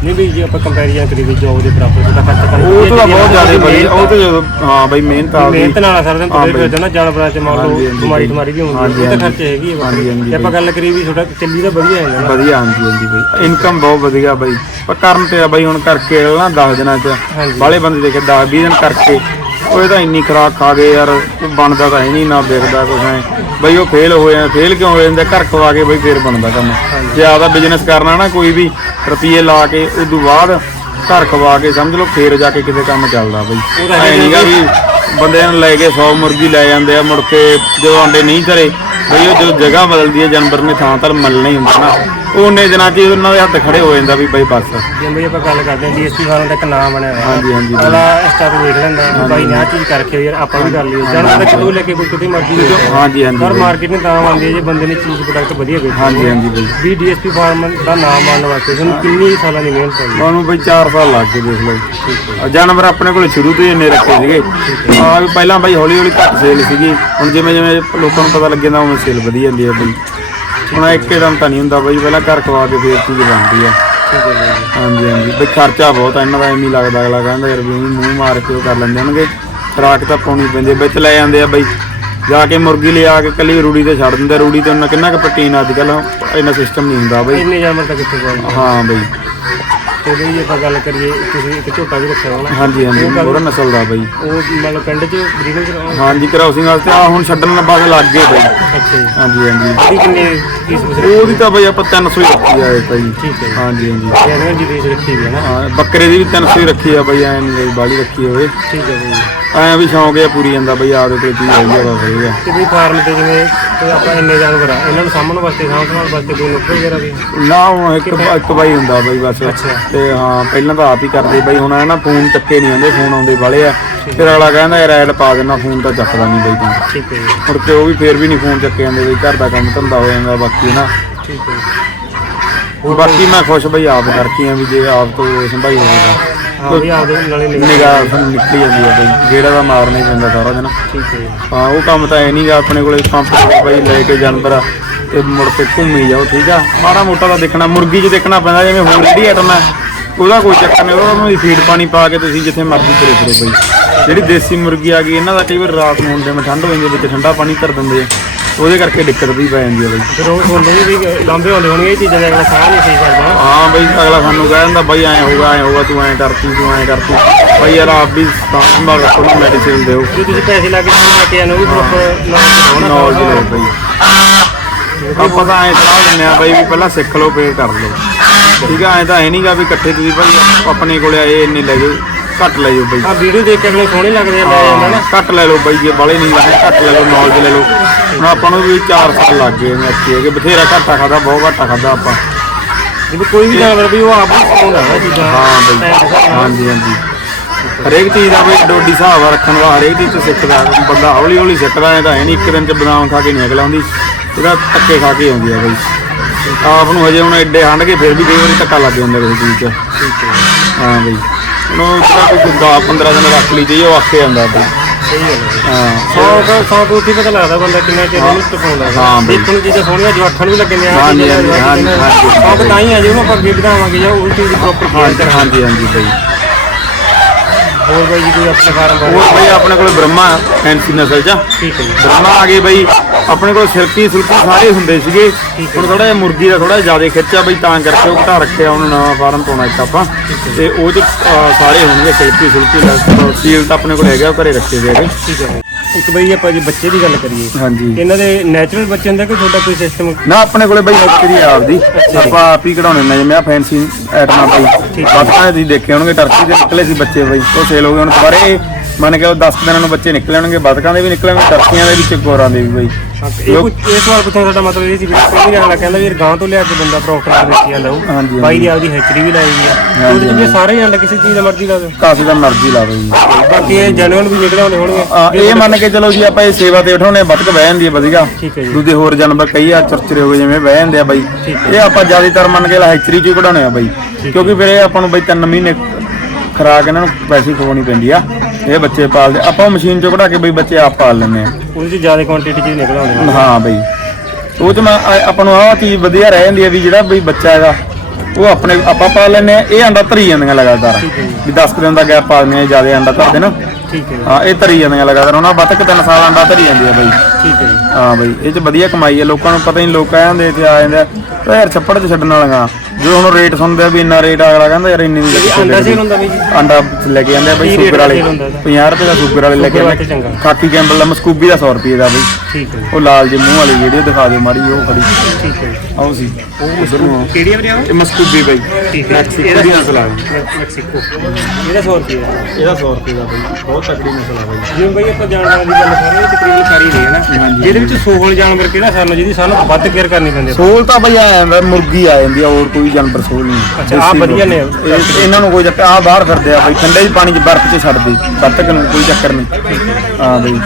ਨਹੀਂ ਵੀ ਜੇ ਆਪਾਂ ਕੰਪੈਰੀਜ਼ਨ ਕਰੀਏ ਵੀ ਜੋਬ ਦੇ ਬਰਾਬਰ ਤਾਂ ਖਰਚ ਕਰਨਾ ਉਹ ਤੋਂ ਬਹੁਤ ਜ਼ਿਆਦਾ ਬਈ ਉਹ ਤਾਂ ਜਦੋਂ ਹਾਂ ਬਈ ਮਿਹਨਤ ਆ ਮਿਹਨਤ ਨਾਲ ਸਾਰਾ ਦਿਨ ਤੁਰੇ। ਫਿਰਦੇ ਨਾ ਜਾਨਵਰਾਂ ਚ ਮੰਨ ਲਓ ਬਿਮਾਰੀ ਬਈ। ਠਮਾਰੀ ਵੀ ਹੁੰਦੀ ਹੈ ਤਾਂ। ਖਰਚੇ ਹੈਗੀ ਹੈ ਜੇ ਆਪਾਂ ਗੱਲ ਕਰੀਏ ਵੀ ਤੁਹਾਡਾ ਚੱਲੀ ਤਾਂ ਵਧੀਆ ਹੈ ਵਧੀਆ ਹਾਂਜੀ ਹਾਂਜੀ ਬਈ ਇਨਕਮ ਬਹੁਤ ਵਧੀਆ ਬਈ ਪਰ ਕਰਨ ਤੇ ਆ ਬਈ ਹੁਣ ਕਰਕੇ ਨਾ 10 ਦਿਨਾਂ ਚ। ਬਾਲੇ ਬੰਦੇ ਦੇਖੇ 10 20 ਦਿਨ ਕਰਕੇ ਉਹ ਇਹ ਤਾਂ ਇੰਨੀ ਖਰਾਕ ਖਾ ਗਏ ਯਾਰ ਬਣਦਾ ਤਾਂ ਹੈ ਨਹੀਂ ਨਾ ਵਿਕਦਾ ਕੁਛ ਐ। ਬਈ ਉਹ ਫੇਲ ਹੋਏ ਆ ਫੇਲ ਕਿਉਂ ਹੋ ਜਾਂਦੇ ਘਰ ਖਵਾ ਕੇ ਬਈ ਫੇਰ ਬਣਦਾ ਕੰਮ। ਜੇ ਆਪਦਾ ਬਿਜ਼ਨਸ ਕਰਨਾ ਨਾ ਕੋਈ ਵੀ ਰੁਪਈਏ ਲਾ ਕੇ ਉਸ ਤੋਂ ਬਾਅਦ ਘਰ ਖਵਾ ਕੇ ਸਮਝ ਲਓ ਫੇਰ ਜਾ ਕੇ ਕਿਤੇ ਕੰਮ ਚੱਲਦਾ ਬਈ। ਐ ਨਹੀਂਗਾ ਵੀ ਬੰਦੇ ਨੂੰ ਲੈ ਕੇ 100 ਮੁਰਗੀ ਲੈ ਜਾਂਦੇ ਆ ਮੁੜ ਕੇ ਜਦੋਂ ਅੰਡੇ ਨਹੀਂ ਧਰੇ ਬਈ ਉਹ ਜਦੋਂ ਜਗ੍ਹਾ ਬਦਲਦੀ ਹੈ ਜਾਨਵਰ ਨੇ ਥਾਂ ਤਾਂ ਮਲਣਾ ਹੀ ਹੁੰਦਾ ਨਾ। ਉਹ ਉਹਨੇ 'ਚ ਹੀ ਉਹਨਾਂ ਦੇ ਹੱਥ ਖੜੇ ਹੋ ਜਾਂਦਾ ਵੀ ਬਈ ਬਸ। ਜੇ ਬਈ ਆਪਾਂ ਗੱਲ ਕਰਦੇ ਹਾਂ ਡੀਐਸਪੀ ਫਾਰਮ ਦਾ ਇੱਕ ਨਾਮ ਬਣਿਆ ਹੋਇਆ। ਹਾਂਜੀ ਹਾਂਜੀ ਬਈ। ਅਗਲਾ ਇੰਸਟਾ ਤੇ ਵੇਖ ਲੈਂਦਾ ਵੀ ਬਾਈ ਨੇ ਆਹ ਚੀਜ਼ ਕਰ ਰੱਖੀ ਹੋਈ ਯਾਰ ਆਪਾਂ ਵੀ ਕਰ ਲਈਏ। ਜਾਨਵਰ ਦਾ ਕਿਤੋਂ ਲੈ ਕੇ ਕੋਈ ਕਿਤੇ ਮਰਜ਼ੀ ਲੈ ਜਾਓ। ਹਾਂਜੀ ਹਾਂਜੀ ਪਰ। ਮਾਰਕੀਟ ਨੇ ਤਾਂ ਆਉਂਦੀ ਹੈ ਜੇ ਬੰਦੇ ਨੇ ਚੀਜ਼ ਪ੍ਰੋਡਕਟ ਵਧੀਆ ਵੇਚੀ ਹਾਂਜੀ ਹਾਂਜੀ ਬਈ ਵੀ ਡੀਐਸਪੀ ਫਾਰਮ ਦਾ ਨਾਮ ਆਉਣ ਵਾਸਤੇ ਤੁਹਾਨੂੰ ਕਿੰਨੀ ਸਾਲਾਂ ਦੀ ਮਿਹਨਤ ਹੈ। ਉਹਨੂੰ ਬਈ 4 ਸਾਲ ਲੱਗ ਗਏ ਦੇਖ ਲਓ। ਜਾਨਵਰ ਆਪਣੇ ਕੋਲ ਸ਼ੁਰੂ ਤੋਂ ਹੀ ਇੰਨੇ ਰੱਖੇ ਸੀਗੇ। ਆ ਵੀ ਪਹਿਲਾਂ ਬਈ ਹੌਲੀ ਹੌਲੀ ਘੱਟ ਸੇਲ ਸੀਗੀ। ਹੁਣ ਜਿਵੇਂ ਜਿਵੇਂ ਲੋਕਾਂ ਨੂੰ ਪਤਾ ਲੱਗੇ ਨਾ ਉਵੇਂ ਸੇਲ ਵਧੀ ਜਾਂਦੀ ਹੈ ਬਈ। ਹੁਣ ਇੱਕੇ ਦਮ ਤਾਂ ਨਹੀਂ ਹੁੰਦਾ ਬਈ ਪਹਿਲਾਂ ਘਰ ਖਵਾ ਕੇ ਫੇਰ ਚੀਜ਼ ਬਣਦੀ ਆ। ਠੀਕ ਹੈ ਜੀ ਹਾਂਜੀ ਹਾਂਜੀ। ਬਈ ਖਰਚਾ ਬਹੁਤ ਆ ਇਹਨਾਂ ਦਾ ਐਵੇਂ ਹੀ ਲੱਗਦਾ ਅਗਲਾ ਕਹਿੰਦਾ ਯਾਰ ਵੀ ਮੂੰਹ ਮਾਰ ਕੇ ਉਹ ਕਰ ਲੈਂਦੇ ਹੋਣਗੇ। ਖਰਾਕ ਤਾਂ ਪਾਉਣੀ ਪੈਂਦੀ ਆ, ਵਿੱਚ ਲੈ ਜਾਂਦੇ ਆ ਬਈ। ਜਾ ਕੇ ਮੁਰਗੀ ਲਿਆ ਕੇ ਕੱਲੀ ਰੂੜੀ ਤੇ ਛੱਡ ਦਿੰਦੇ ਆ। ਰੂੜੀ ਤੇ ਉਹਨਾਂ ਕਿੰਨਾ ਕੁ ਪ੍ਰੋਟੀਨ ਅੱਜ ਕੱਲ ਇੰਨਾ ਸਿਸਟਮ ਨਹੀਂ ਹੁੰਦਾ ਬਈ। ਇੰਨੇ ਜਾਨਵਰ ਤਾਂ ਕਿੱਥੇ ਕੋਲ ਹਾਂ ਬਈ। ਤੇ ਬਈ ਜੇ ਆਪਾਂ ਗੱਲ ਕਰੀਏ ਤੁਸੀਂ ਇੱਕ ਝੋਟਾ ਵੀ ਰੱਖਿਆ ਹੋਣਾ। ਹਾਂਜੀ ਹਾਂਜੀ ਹੋਰ ਨਸਲ ਦਾ ਬਈ। ਉਹ ਮੰਨ ਲਓ ਪਿੰਡ 'ਚ ਬਰੀਡਿੰਗ ਕਰਾਉਣਾ ਹਾਂਜੀ ਕਰਾਉਸਿੰਗ ਵਾਸਤੇ। ਆ ਹੁਣ ਛੱਡਣ ਨਾਲ ਬਾਅਦ ਲੱਗ ਗਏ ਬਈ। ਅੱਛਾ ਜੀ। ਹਾਂਜੀ ਹਾਂਜੀ। ਉਹਦੀ ਕਿੰਨੇ ਪੀਸ ਬਸ ਉਹਦੀ ਤਾਂ ਬਈ ਆਪਾਂ 300 ਹੀ ਰੱਖੀ ਆ ਇਹ ਤਾਂ ਜੀ ਠੀਕ ਹੈ ਜੀ। ਹਾਂਜੀ ਹਾਂਜੀ। ਜਾਨਵਰ ਦੀ ਪੀਸ ਰੱਖੀ ਹੋਈ ਹੈ ਨਾ? ਹਾਂ ਬੱਕਰੇ ਦੀ ਵੀ 300 ਹੀ ਰੱਖੀ ਆ ਬਈ ਐ ਨਹੀਂ ਬਈ ਬਾਲੀ ਰੱਖੀ ਹੋਵੇ। ਠੀਕ ਹੈ ਬਈ ਐ ਵੀ ਸ਼ੌਂਕ ਆ ਪੂਰੀ ਜਾਂਦਾ ਬਈ ਆਪਦੇ ਕੋਲ ਚੀਜ਼ ਹੈਗੀ ਆ ਬਸ ਵਧੀਆ ਤੇ ਵੀ ਫਾਰਮ ਤੇ ਜਿਵੇਂ ਤੇ ਆਪਾਂ ਇੰਨੇ ਜਾਨਵਰ ਆ। ਇਹਨਾਂ ਨੂੰ ਸਾਹਮਣ ਵਾਸਤੇ ਸਾਂਭ ਸੰਭਾਲ ਵਾਸਤੇ ਕੋਈ ਨੁਕਰ ਵਗੈਰਾ ਵੀ? ਨਾ ਹੁਣ ਇੱਕ ਇੱਕ ਬਾਈ ਹੁੰਦਾ ਬਈ ਬਸ। ਅੱਛਾ। ਤੇ ਹਾਂ ਪਹਿਲਾਂ ਤਾਂ ਆਪ ਹੀ ਕਰਦੇ ਬਈ ਹੁਣ ਇਹ ਨਾ ਫੋਨ ਚੱਕੇ ਨਹੀਂ ਆਉਂਦੇ ਫੋਨ ਆਉਂਦੇ ਵਾਲੇ ਆ। ਫਿਰ ਅਗਲਾ ਕਹਿੰਦਾ ਯਾਰ ਐਡ ਪਾ ਦੇਣਾ ਫੋਨ ਤਾਂ ਚੱਕਦਾ ਨਹੀਂ ਬਈ ਤੂੰ। ਠੀਕ ਹੈ ਜੀ। ਮੁੜ ਕੇ ਉਹ ਵੀ ਫੇਰ ਵੀ ਨਹੀਂ ਫੋਨ ਚੱਕੇ ਜਾਂਦੇ ਬਈ ਘਰ ਦਾ ਕੰਮ ਧੰਦਾ ਹੋ ਜਾਂਦਾ ਬਾਕੀ ਨਾ। ਠੀਕ ਹੈ ਜੀ। ਬਾਕੀ ਮੈਂ ਖੁਸ਼ ਬਈ ਆਪ ਕਰਕੇ ਆ ਵੀ ਜੇ ਆਪ ਤੋਂ ਸੰਭਾਈ ਹੋਵੇਗਾ ਹਾਂ ਵੀ ਆਪਦੇ ਨਾਲੇ ਨਿਕਲ ਨਿਗਾਹ ਫਿਰ ਨਿਕਲੀ ਜਾਂਦੀ ਆ ਬਈ। ਗੇੜਾ ਦਾ ਮਾਰਨਾ ਹੀ ਪੈਂਦਾ ਸਾਰਾ ਦਿਨ। ਠੀਕ ਹੈ। ਹਾਂ ਉਹ ਕੰਮ ਤਾਂ ਐ ਨਹੀਂਗਾ ਆਪਣੇ ਕੋਲੇ ਪੰਪ ਤੇ ਬਈ ਲੈ ਕੇ ਜਾਨਵਰ ਤੇ ਮੁੜ ਕੇ ਘੁੰਮੀ ਜਾਓ ਠੀਕ ਆ? ਮਾੜਾ ਮੋਟਾ ਤਾਂ ਦੇਖਣਾ ਮੁਰਗੀ 'ਚ ਦੇਖਣਾ ਪੈਂਦਾ ਜਿਵੇਂ ਹੋਰ ਜਿਹੜੀ ਆਈਟਮ ਹੈ ਉਹਦਾ ਕੋਈ ਚੱਕਰ ਨਹੀਂ ਉਹਨੂੰ ਵੀ ਫੀਡ ਪਾਣੀ ਪਾ ਕੇ ਤੁਸੀਂ ਜਿੱਥੇ ਮਰਜ਼ੀ ਤੁਰੇ ਫਿਰੋ ਬਈ। ਜਿਹੜੀ ਦੇਸੀ ਮੁਰਗੀ ਆ ਗਈ ਇਹਨਾਂ ਦਾ ਕਈ ਵਾਰ ਰਾਤ ਨੂੰ ਹੁੰਦੇ ਮੈਂ ਠੰਡ ਹੋ ਜਾਂਦੀ ਵਿੱਚ ਠੰਡਾ ਪਾਣੀ ਕਰ ਦਿੰਦੇ ਆ। ਉਹਦੇ ਕਰਕੇ ਦਿੱਕਤ ਵੀ ਪੈ ਜਾਂਦੀ ਹੈ ਬਈ। ਫਿਰ ਉਹ ਹੁੰਦੇ ਵੀ ਲਾਂਬੇ ਹੁੰਦੇ ਹੋਣਗੇ ਇਹ ਚੀਜ਼ਾਂ ਦਾ ਅਗਲਾ ਸਾਹ ਨਹੀਂ ਸਹੀ ਕਰਦਾ। ਹਾਂ ਬਈ ਅਗਲਾ ਸਾਨੂੰ ਕਹਿ ਦਿੰਦਾ ਬਈ ਐ ਹੋਊਗਾ ਐ ਹੋਊਗਾ ਤੂੰ ਐ ਕਰਤੀ ਤੂੰ ਐ ਕਰਤੀ। ਬਈ ਯਾਰ ਆਪ ਵੀ ਸੰਭਾਲ ਰੱਖੋ ਨਾ ਮੈਡੀਸਿਨ ਦਿਓ। ਜੇ ਤੁਸੀਂ ਪੈਸੇ ਲਾ ਕੇ ਚੀਜ਼ ਲੈ ਕੇ ਉਹ ਵੀ ਪ੍ਰੋਪਰ ਨੌਲੇਜ ਹੋਣਾ। ਨੌਲੇਜ ਲੈ ਬਈ। ਆਪਾਂ ਤਾਂ ਐ ਸਲਾਹ ਦਿੰਦੇ ਆ ਬਈ ਵੀ ਪਹਿਲਾਂ ਸਿੱਖ ਲਓ ਫੇਰ ਕਰ ਲਓ। ਠੀਕ ਆ ਐ ਤਾਂ ਐ ਨਹੀਂਗਾ ਵੀ ਇਕੱਠੇ ਤੁਸੀਂ ਭਾਈ ਆਪਣੇ ਕੋਲੇ ਆਏ ਇੰਨੇ ਲੈ ਜਾਓ ਘੱਟ ਲੈ ਜਾਓ ਬਈ। ਆ ਵੀਡੀਓ ਦੇਖ ਕੇ ਅਗਲੇ ਸੋਹਣੇ ਲੱਗਦੇ ਆ ਲੈ ਜਾਂਦਾ ਨਾ ਘੱਟ ਲੈ ਲਓ ਬਈ ਜੇ ਬਾਲੇ ਨਹੀਂ ਲੈਣੇ ਘੱਟ ਲੈ ਲਓ ਨੌਲੇਜ ਲੈ ਲਓ। ਹੁਣ ਆਪਾਂ ਨੂੰ ਵੀ 4 ਸਾਲ ਲੱਗ ਗਏ ਨੇ ਇੱਥੇ ਹੈਗੇ ਬਥੇਰਾ ਘਾਟਾ ਖਾਦਾ ਬਹੁਤ ਘਾਟਾ ਖਾਦਾ ਆਪਾਂ। ਜਿਵੇਂ ਕੋਈ ਵੀ ਜਾਨਵਰ ਵੀ ਉਹ ਆਪ ਹੀ ਸਿਖਾਉਂਦਾ ਨਾ ਚੀਜ਼ਾਂ ਹਾਂ ਬਈ। ਹਾਂਜੀ ਹਾਂਜੀ। ਹਰੇਕ ਚੀਜ਼ ਦਾ ਬਈ ਡੋਡੀ ਹਿਸਾਬ ਰੱਖਣ ਦਾ ਹਰੇਕ ਚੀਜ਼ ਚ ਸਿੱਖਦਾ ਬੰਦਾ ਹੌਲੀ ਹੌਲੀ ਸਿੱਖਦਾ ਐ ਤਾਂ ਹੈ ਨਹੀਂ ਇੱਕ ਦਿਨ ਚ ਬਦਾਮ ਖਾ ਕੇ ਨਹੀਂ ਅਗਲਾ ਆਉਂਦੀ ਇਹਦਾ ਧੱਕੇ ਖਾ ਕੇ ਆਉਂਦੀ ਆ ਬਈ। ਆਪ ਨੂੰ ਹਜੇ ਹੁਣ ਐਡੇ ਹੰਡ ਕੇ ਫਿਰ ਵੀ ਕਈ ਵਾਰੀ ਧੱਕਾ ਲੱਗ ਜਾਂਦਾ ਕਿਸੇ ਚੀਜ਼ ਚ। ਹੈ। ਹਾਂ ਬਈ। ਉਹਨੂੰ ਜਿਹੜਾ ਕੋਈ 10 15 ਦਿਨ ਰੱਖ ਲਈ ਤੇ ਉਹ ਆਖੇ ਜਾਂਦਾ ਬਈ। ਹੈ ਹਾਂ। ਸੌ ਤੋਂ ਸੌ ਤੋਂ ਉੱਥੇ ਪਤਾ ਲੱਗਦਾ ਬੰਦਾ ਕਿੰਨਾ ਚਿਰ ਇਹਨੂੰ ਟਪਾਉਂਦਾ ਹੈ। ਹਾਂ ਬਈ। ਦੇਖਣ ਨੂੰ ਚੀਜ਼ਾਂ ਸੋਹਣੀਆਂ ਜਵਾਠਾਂ ਨੂੰ ਵੀ ਲੱਗਣੀਆਂ ਆਹ ਹਾਂਜੀ, ਚੀਜ਼ਾਂ ਹਾਂਜੀ, ਹਾਂਜੀ, ਹਾਂਜੀ। ਆਪਾਂ ਤਾਂ ਹੀ ਆ ਜੇ ਉਹਨੂੰ ਆਪਾਂ ਅੱਗੇ ਵਧਾਵਾਂਗੇ ਜਾਂ ਉਹ ਚੀਜ਼ ਦੀ ਪ੍ਰੋਪਰ ਕੇਅਰ ਹਾਂਜੀ ਕਰਾਂਗੇ। ਹਾਂਜੀ ਹਾਂਜੀ ਬਈ। ਹੋਰ ਬਾਈ ਜੀ ਕੋਈ ਆਪਣੇ ਫਾਰਮ ਹੋਰ ਬਈ ਆਪਣੇ ਕੋਲ ਬ੍ਰਹਮਾ ਫੈਂਸੀ ਨਸਲ ਚ। ਠੀਕ ਹੈ ਜੀ। ਬ੍ਰਹਮਾ ਆ ਗਏ ਬਈ। ਆਪਣੇ ਕੋਲ ਸਿਲਕੀ ਸੁਲਕੀ ਸਾਰੇ ਹੁੰਦੇ ਸੀਗੇ। ਹੁਣ ਥੋੜਾ ਜਿਹਾ ਮੁਰਗੀ ਦਾ ਥੋੜਾ ਜ਼ਿਆਦਾ ਖਿੱਚਿਆ ਬਈ ਤਾਂ ਕਰਕੇ ਉਹ ਘਟਾ ਰੱਖਿਆ ਉਹਨੂੰ ਨਵਾਂ ਫਾਰਮ ਪਾਉਣਾ ਇੱਕ ਆਪਾਂ। ਤੇ ਉਹ ਚ ਅਹ, ਸਾਰੇ ਹੋਣਗੇ ਸਿਲਕੀ ਸੁਲਕੀ ਸੀਲ ਤਾਂ ਆਪਣੇ ਕੋਲ ਹੈਗਾ ਉਹ ਘਰੇ ਰੱਖੇ ਹੋਏ ਹੈਗੇ। ਠੀਕ ਹੈ ਇੱਕ ਬਈ ਆਪਾਂ ਜੇ ਬੱਚੇ ਦੀ ਗੱਲ ਕਰੀਏ ਹਾਂਜੀ। ਇਹਨਾਂ ਦੇ ਨੈਚੁਰਲ ਬੱਚੇ ਹੁੰਦੇ ਕਿ ਤੁਹਾਡਾ ਕੋਈ ਸਿਸਟਮ ਨਾ ਆਪਣੇ ਕੋਲੇ ਬਈ ਨੌਕਰੀ ਆਪਦੀ। ਆਪਾਂ ਆਪ ਹੀ ਕਢਾਉਣੇ ਨੇ ਜਿਵੇਂ ਆ ਫੈਂਸੀ ਆਈਟਮਾਂ ਬਈ ਬਾਤਾਂ ਤੁਸੀਂ ਦੇਖੇ ਹੋਣਗੇ ਟਰਕੀ ਦੇ ਨਿਕਲੇ ਸੀ ਬੱਚੇ ਬਈ। ਉਹ ਸੇਲ ਹੋ ਗਏ ਹੁਣ ਦੁਬਾਰੇ। ਮੰਨ ਕੇ 10 ਦਿਨਾਂ ਨੂੰ ਬੱਚੇ ਨਿਕਲੇ ਹੋਣਗੇ ਬਤਕਾਂ ਦੇ ਵੀ ਨਿਕਲਣਗੇ ਟਰਕੀਆਂ ਦੇ ਵੀ ਚਕੋਰਾਂ ਦੇ ਵੀ ਬਈ। ਇਹ ਕੁਝ ਇਸ ਵਾਰ ਪੁੱਛਣ ਸਾਡਾ ਮਤਲਬ ਇਹ ਸੀ ਵੀ ਪਹਿਲੀ ਅਗਲਾ ਕਹਿੰਦਾ ਵੀ ਗਾਂ ਤੋਂ ਲਿਆ ਕੇ ਬੰਦਾ ਪ੍ਰੋਫਿਟ ਨਾਲ ਵੇਚਿਆ ਲਊ। ਹਾਂਜੀ, ਬਾਈ ਦੀ ਆਪਦੀ ਹੈਚਰੀ ਵੀ ਲਾਈ ਗਈ ਆ। ਉਹਦੇ ਚ ਵੀ ਸਾਰੇ ਹੀ ਅੰਡਾ ਕਿਸੇ ਚੀਜ਼ ਦਾ ਮਰਜ਼ੀ ਲਾ ਦਿਓ। ਕਾਸੇ ਦਾ ਮਰਜ਼ੀ ਲਾ ਬਈ ਬਾਕੀ ਇਹ ਜੈਨੂਅਨ ਵੀ ਨਿਕਲੇ ਹੁੰਦੇ ਹੋਣਗੇ। ਆ, ਇਹ ਮੰਨ ਕੇ ਚਲੋ ਜੀ ਆਪਾਂ ਇਹ ਸੇਵਾ ਤੇ ਉਠਾਉਣੇ ਬਤਕ ਬਹਿ ਜਾਂਦੀ ਹੈ ਵਧੀਆ। ਠੀਕ ਹੈ ਜੀ। ਦੂਜੇ ਹੋਰ ਜਾਨਵਰ ਕਈ ਆ ਚਰਚਰੇ ਹੋ ਗਏ ਜਿਵੇਂ ਬਹਿ ਜਾਂਦੇ ਆ ਬਾਈ। ਇਹ ਆਪਾਂ ਜ਼ਿਆਦਾਤਰ ਮੰਨ ਕੇ ਹੈਚਰੀ ਚ ਹੀ ਕਢਾਉਣੇ ਆ ਬਾਈ। ਕਿਉਂਕਿ ਫਿਰ ਇਹ ਆਪਾਂ ਨੂੰ ਬਾਈ 3 ਮਹੀਨੇ ਖਰਾਕ ਇਹਨਾਂ ਨੂੰ ਪੈਸੇ ਖਵਾਉਣੀ ਪੈਂਦੀ ਆ। ਇਹ ਬੱਚੇ ਪਾਲਦੇ। ਆਪਾਂ ਮਸ਼ੀਨ ਚੋਂ ਕਢਾ ਕੇ ਬਈ ਬੱਚੇ ਆਪ ਪਾਲ ਲੈਂਦੇ ਆ। ਉਹਦੇ ਚ ਜ਼ਿਆਦਾ ਕੁਆਂਟੀਟੀ ਚ ਨਿਕਲ ਆਉਂਦੇ ਨੇ ਹਾਂ ਬਈ। ਉਹ ਚ ਮੈਂ ਆ- ਆਪਾਂ ਨੂੰ ਆਹ ਚੀਜ਼ ਵਧੀਆ ਰਹਿ ਜਾਂਦੀ ਹੈ ਵੀ ਜਿਹੜਾ ਬਈ ਬੱਚਾ ਹੈਗਾ ਉਹ ਆਪਣੇ ਆਪਾਂ ਪਾਲ ਲੈਂਦੇ ਆ ਇਹ ਅੰਡਾ ਧਰੀ ਜਾਂਦੀਆਂ ਲਗਾਤਾਰ। ਵੀ 10 ਕੁ ਦਿਨ ਦਾ ਗੈਪ ਪਾ ਦਿੰਦੇ ਆ ਜ਼ਿਆਦਾ ਅੰਡਾ ਧਰਦੇ ਨਾ। ਠੀਕ ਹੈ ਜੀ, ਹਾਂ ਇਹ ਧਰੀ ਜਾਂਦੀਆਂ ਲਗਾਤਾਰ। ਉਹਨਾਂ ਬਤਕ 3 ਸਾਲ ਅੰਡਾ ਧਰੀ ਜਾਂਦੀ ਆ ਬਈ। ਠੀਕ ਹੈ ਜੀ। ਹਾਂ ਬਈ ਇਹ ਚ ਵਧੀਆ ਕਮਾਈ ਹੈ। ਲੋਕਾਂ ਨੂੰ ਪਤਾ ਹੀ ਨਹੀਂ ਲੋਕ ਆ ਜਾਂਦੇ ਇੱਥੇ ਆ ਜਾਂਦੇ ਆ। ਤੇ ਯਾਰ ਛੱਪੜ ਚ ਛੱਡਣ ਵਾਲੀਆਂ। ਜੋ ਹੁਣ ਰੇਟ ਸੁਣਦੇ ਆ ਵੀ ਇੰਨਾ ਰੇਟ ਅਗਲਾ ਕਹਿੰਦਾ ਯਾਰ ਇੰਨੀ ਨਹੀਂ ਇਹ ਅੰਡਾ ਸੇਲ ਹੁੰਦਾ ਬਈ ਜੀ। ਅੰਡਾ ਲੈ ਕੇ ਜਾਂਦੇ ਆ ਬਈ ਸ਼ੂਗਰ ਵਾਲੇ। sale ਹੁੰਦਾ ਇਹਦਾ? 50 ਰੁਪਏ ਦਾ ਸ਼ੂਗਰ ਵਾਲੇ ਲੈ ਕੇ ਚੰਗਾ। ਖਾਕੀ ਕੈਂਬਲ ਦਾ ਮਸਕੂਬੀ ਦਾ 100 ਰੁਪਏ ਦਾ ਬਈ। ਠੀਕ ਹੈ ਉਹ ਲਾਲ ਜੇ ਮੂੰਹ ਵਾਲੀ ਵੀਡੀਓ ਦਿਖਾ ਦਿਓ ਮਾੜੀ ਉਹ ਖੜੀ ਠੀਕ ਹੈ। ਆਓ ਸੀ ਉਧਰ ਨੂੰ ਕਿਹੜੀ ਵੀਰੇ ਇਹ ਮਸਕੂਬੀ ਬਈ। ਠੀਕ ਹੈ। ਮੈਕਸੀਕੋ ਦੀ ਨਸਲ ਆ ਮੈਕ- ਮੈਕਸੀਕੋ। ਇਹਦਾ 100 ਰੁਪਏ ਹੈ ਇਹਦਾ 100 ਰੁਪਏ ਦਾ ਬਈ। ਬਹੁਤ ਤਕੜੀ ਨਸਲ ਆ ਬਈ। ਜਿਵੇਂ ਬਈ ਆਪਾਂ ਜਾਨਵਰਾਂ ਦੀ ਗੱਲ ਕਰ ਰਹੇ ਹਾਂ ਤਕਰੀਬਨ ਕਰ ਹੀ ਰਹੇ ਹਾਂ। ਜਿਹਦੇ ਵਿੱਚ ਸੋਹਲ ਜਾਨਵਰ ਕਿਹੜਾ ਸਾਨੂੰ ਜਿਹਦੀ ਸਾਨੂੰ ਵੱਧ ਕੇਅਰ ਕਰਨੀ ਪੈਂਦੀ ਹੈ ਸੋਲ ਤਾਂ ਬਈ ਆ ਜਾਂਦਾ ਮੁਰਗੀ ਆ ਜਾਂਦੀ ਆ ਹੋਰ ਕੋਈ ਜਾਨਵਰ ਸੋਲ ਨਹੀਂ। ਅੱਛਾ, ਆਹ ਦੇਸੀ ਵਧੀਆ ਨੇ। ਇਹ- ਇਹਨਾਂ ਨੂੰ ਕੋਈ ਚੱਕਰ ਆ ਬਾਹਰ ਫਿਰਦੇ ਆ ਬਈ ਠੰਡੇ ਪਾਣੀ 'ਚ ਬਰਫ਼ 'ਚ ਛੱਡ ਦੇ ਬੱਤਕ ਨੂੰ ਕੋਈ ਚੱਕਰ ਨਹੀਂ। ਹਾਂ ਬਈ।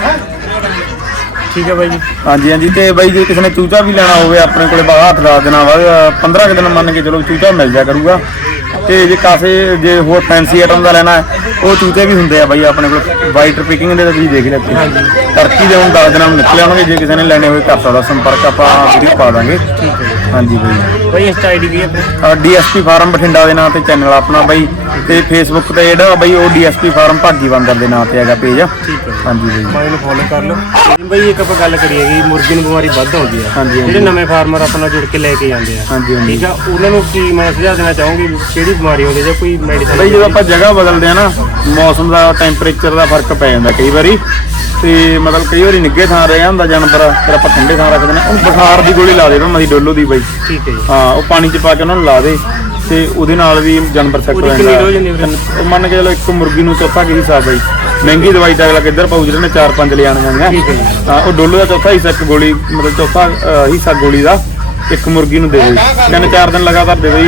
ਠੀਕ ਹੈ ਬਾਈ ਜੀ। ਹਾਂਜੀ ਹਾਂਜੀ ਤੇ ਬਈ ਜੇ ਕਿਸੇ ਨੇ ਚੂਚਾ ਵੀ ਲੈਣਾ ਹੋਵੇ ਆਪਣੇ ਕੋਲੇ ਬਾਹਰ ਹੱਥ ਦਾ ਦੇਣਾ ਵਾ 15 ਕੁ ਦਿਨ ਮੰਨ ਕੇ ਚਲੋ ਚੂਚਾ ਮਿਲ ਜਾ ਕਰੂਗਾ। ਤੇ ਜੇ ਕਾਸੇ ਜੇ ਹੋਰ ਫੈਂਸੀ ਆਈਟਮ ਦਾ ਲੈਣਾ ਹੈ, ਉਹ ਚੂਚੇ ਵੀ ਹੁੰਦੇ ਆ ਬਾਈ ਆਪਣੇ ਕੋਲ ਵਾਈਟ ਪਿਕਿੰਗ ਦੇ ਤਾਂ ਤੁਸੀਂ ਦੇਖ ਲਿਆ ਹਾਂਜੀ। ਟਰਕੀ ਦੇ ਹੁਣ 10 ਦਿਨਾਂ ਨੂੰ ਨਿਕਲੇ ਹੋਣਗੇ ਜੇ ਕਿਸੇ ਨੇ ਲੈਣੇ ਹੋਵੇ ਕਰ ਸਕਦਾ ਸੰਪਰਕ ਆਪਾਂ ਵੀਡੀਓ ਪਾ ਦਾਂਗੇ। ਠੀਕ ਹੈ ਹਾਂਜੀ ਬਾਈ। ਬਾਈ ਇੰਸਟਾ ਆਈਡੀ ਹੈ ਆਪਣੀ ਡੀਐਸਪੀ ਫਾਰਮ ਬਠਿੰਡਾ ਦੇ ਨਾਂ ਤੇ ਚੈਨਲ ਆਪਣਾ ਬਾਈ। ਤੇ ਫੇਸਬੁੱਕ ਤੇ ਜਿਹੜਾ ਬਾਈ ਉਹ ਡੀਐਸਪੀ ਫਾਰਮ ਭਾਗੀ ਬੰਦਰ ਦੇ ਨਾਂ ਤੇ ਹੈਗਾ ਪੇਜ ਠੀਕ ਹੈ। ਹਾਂਜੀ ਬਾਈ। ਬਾਈ ਨੂੰ ਫੋਲੋ ਕਰ ਲਓ। ਬਾਈ ਇੱਕ ਆਪਾਂ ਗੱਲ ਕਰੀਏ ਕਿ ਮੁਰਗੀ ਨੂੰ ਬਿਮਾਰੀ ਵੱਧ ਆਉਂਦੀ ਆ। ਹਾਂਜੀ, ਹਾਂਜੀ। ਜਿਹੜੇ ਨਵੇਂ ਫਾਰਮਰ ਆਪਣਾ ਜੁੜ ਕੇ ਲੈ ਕੇ ਜਾਂਦੇ ਆ। ਠੀਕ ਆ ਉਹਨਾਂ ਨੂੰ ਕੀ ਮੈਂ ਸੁਝਾਅ ਦੇਣਾ ਚਾਹੂੰਗੀ ਵੀ ਕਿਹੜੀ ਬਿਮਾਰੀ ਆਉਂਦੀ ਜਾਂ ਕੋਈ ਮੈਡੀਸਨ ਬਈ ਜਦੋਂ ਆਪਾਂ ਜਗ੍ਹਾ ਬਦਲਦੇ ਆ ਨਾ ਮੌਸਮ ਦਾ ਟੈਂਪਰੇਚਰ ਦਾ ਫ਼ਰਕ ਪੈ ਜਾਂਦਾ ਕਈ ਵਾਰੀ। ਤੇ ਮਤਲਬ ਕਈ ਵਾਰੀ ਨਿੱਗੇ ਥਾਂ ਰਹਿ ਜਾਂਦਾ ਜਾਨਵਰ ਫਿਰ ਆਪਾਂ ਠੰਡੇ ਥਾਂ ਰੱਖਦੇ ਨੇ ਉਹਨੂੰ ਬੁਖਾਰ ਦੀ ਗੋਲੀ ਲਾ ਦੇ ਉਹਨਾਂ ਦੀ ਡੋਲੋ ਦੀ ਬਈ। ਠੀਕ ਹੈ ਜੀ। ਹਾਂ ਉਹ ਪਾਣੀ ਚ ਪਾ ਕੇ ਉਹਨਾਂ ਨੂੰ ਲਾ ਦੇ ਤੇ ਉਹਦੇ ਨਾਲ ਵੀ ਜਾਨਵਰ ਸੈੱਟ ਹੋ ਜਾਂਦਾ? ਉਹ ਮੰਨ ਕੇ ਚਲੋ ਇੱਕ ਮੁਰਗੀ ਨੂੰ ਚੌਥਾ ਕੀ ਹਿਸਾਬ ਬਈ? ਮਹਿੰਗੀ ਦਵਾਈ ਦਾ ਅਗਲਾ ਕਿੱਧਰ ਪਾਉ ਜਿਹੜੇ ਨੇ ਚਾਰ ਪੰਜ ਲਿਆਣ ਜਾਂਗਾ ਠੀਕ ਹੈ ਜੀ। ਹਾਂ ਉਹ ਡੋਲੋ ਦਾ ਚੌਥਾ ਹਿੱਸਾ ਇੱਕ ਗੋਲੀ ਮਤਲਬ ਚੌਥਾ ਹਿੱਸਾ ਗੋਲੀ ਦਾ। ਇੱਕ ਮੁਰਗੀ ਨੂੰ ਦੇ ਦੇ ਤਿੰਨ ਚਾਰ ਦਿਨ ਲਗਾਤਾਰ ਦੇ ਦੇ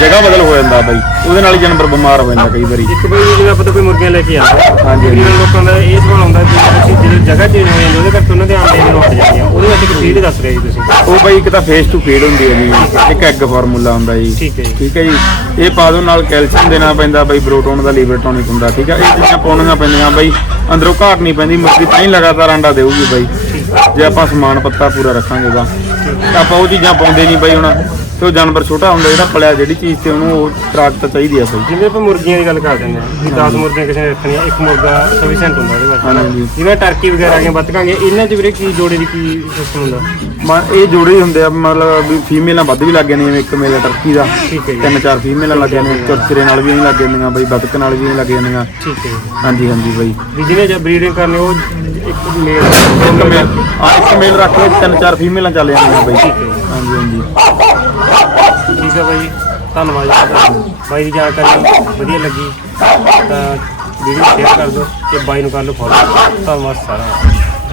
ਜਗ੍ਹਾ ਬਦਲ ਹੋ ਜਾਂਦਾ ਬਾਈ। ਉਹਦੇ ਨਾਲ ਹੀ ਜਾਨਵਰ ਬਿਮਾਰ ਹੋ ਜਾਂਦਾ ਕਈ ਵਾਰੀ। ਇੱਕ ਬਈ ਜਿਵੇਂ ਆਪਾਂ ਤਾਂ ਕੋਈ ਮੁਰਗੀਆਂ ਲੈ ਕੇ ਜਾਂਦੇ ਹਾਂਜੀ। ਤਕਰੀਬਨ ਲੋਕਾਂ ਦਾ ਇਹ ਸਵਾਲ ਆਉਂਦਾ ਕਿ ਜਦੋਂ ਜਗ੍ਹਾ ਚੇਂਜ ਹੋ ਜਾਂਦੀ ਉਹਦੇ ਕਰਕੇ ਉਹਨਾਂ ਦੇ ਆਂਡੇ ਨੂੰ ਉੱਠ ਜਾਂਦੇ ਆ ਉਹਦੇ ਵਿੱਚ ਫੀਡ ਦੱਸ ਰਹੇ ਜੀ ਤੁਸੀਂ। ਉਹ ਬਾਈ ਇੱਕ ਤਾਂ ਫੇਸ ਟੂ ਫੀਡ ਹੁੰਦੀ ਹੈ ਜੀ। ਇੱਕ ਐਗ ਫਾਰਮੂਲਾ ਹੁੰਦਾ ਜੀ। ਠੀਕ ਹੈ ਜੀ। ਠੀਕ ਹੈ ਜੀ। ਇਹ ਪਾ ਦੋ ਨਾਲ ਕੈਲਸ਼ੀਅਮ ਦੇਣਾ ਪੈਂਦਾ ਬਾਈ। ਪ੍ਰੋਟੋਨ ਦਾ ਲੀਵਰ ਟੋਨਿਕ ਹੁੰਦਾ ਠੀਕ ਹੈ। ਇਹ ਚੀਜ਼ਾਂ ਪਾਉਣੀਆਂ ਪੈਂਦੀਆਂ ਬਾਈ। ਅੰਦਰੋਂ ਘਾਟ ਨਹੀਂ ਪੈਂਦੀ। ਮੁਰਗੀ ਤਾਂ ਹੀ ਲਗਾਤਾਰ ਅੰਡਾ ਦੇਊਗੀ ਬਾਈ। ਜੇ ਆਪਾਂ ਸਮਾਨ ਪੱਤਾ ਪੂਰਾ ਰੱਖਾਂਗੇ ਤੇ। ਆਪਾਂ ਉਹ ਚੀਜ਼ਾਂ ਪਾਉਂਦੇ ਨਹੀਂ ਬਾਈ ਹੁਣ ਤੇ ਉਹ ਜਾਨਵਰ ਛੋਟਾ ਹੁੰਦਾ ਜਿਹੜਾ ਪਲਿਆ ਜਿਹੜੀ ਚੀਜ਼ ਤੇ ਉਹਨੂੰ ਉਹ ਖੁਰਾਕ ਤਾਂ ਚਾਹੀਦੀ ਆ ਬਾਈ ਜਿਵੇਂ ਆਪਾਂ ਮੁਰਗੀਆਂ ਦੀ ਗੱਲ ਕਰ ਦਿੰਦੇ ਹਾਂ ਵੀ 10 ਮੁਰਗੀਆਂ ਕਿਸੇ ਨੇ ਰੱਖਣੀਆਂ ਇੱਕ ਮੁਰਗਾ ਸਫੀਸ਼ੀਐਂਟ ਹੁੰਦਾ ਇਹਦੇ ਵਾਸਤੇ। ਹਾਂਜੀ। ਜਿਵੇਂ ਟਰਕੀ ਵਗੈਰਾ ਆ ਗਈਆਂ ਬਤਕਾਂਗੇ ਇਹਨਾਂ 'ਚ ਵੀਰੇ ਕੀ ਜੋੜੇ ਦੀ ਕੀ ਸਿਸਟਮ ਹੁੰਦਾ ਮਾ ਇਹ ਜੋੜੇ ਹੀ ਹੁੰਦੇ ਆ ਮਤਲਬ ਵੀ ਫੀਮੇਲਾਂ ਵੱਧ ਵੀ ਲੱਗ ਜਾਂਦੀਆਂ ਜਿਵੇਂ ਇੱਕ ਮੇਲ ਟਰਕੀ ਦਾ। ਠੀਕ ਹੈ ਜੀ। ਤਿੰਨ ਚਾਰ ਫੀਮੇਲਾਂ ਲੱਗ ਜਾਂਦੀਆਂ ਚਰਚਰੇ ਨਾਲ ਵੀ ਨਹੀਂ ਲੱਗ ਜਾਂਦੀਆਂ ਬਾਈ ਬਤਕ ਨਾਲ ਵੀ ਨਹੀਂ ਲੱਗ ਜਾਂਦੀਆਂ। ਠੀਕ ਹੈ ਜੀ। ਹਾਂਜੀ ਹਾਂਜੀ ਬਾਈ। ਵੀ ਜਿਹਨੇ ਜੇ ਬਰੀਡਿੰਗ ਕਰਨੀ ਉਹ ਇੱਕ ਮੇਲ ਇੱਕ ਮੇਲ ਆ ਇੱਕ ਮੇਲ ਰੱਖ ਲਓ ਤਿੰਨ ਚਾਰ ਫੀਮੇਲਾਂ ਚੱਲ ਜਾਂਦੀਆਂ ਬਾਈ। ਠੀਕ ਹੈ। ਹਾਂਜੀ ਹਾਂਜੀ। ਠੀਕ ਹੈ ਬਾਈ ਧੰਨਵਾਦ ਜੀ ਤੁਹਾਡਾ। ਬਾਈ ਦੀ ਜਾਣਕਾਰੀ ਵਧੀਆ ਲੱਗੀ ਤਾਂ ਵੀਡੀਓ ਸ਼ੇਅਰ ਕਰ ਦਿਓ ਤੇ ਬਾਈ ਨੂੰ ਕਰ ਲਓ ਫੋਲੋ ਧੰਨਵਾਦ ਸਾਰਾ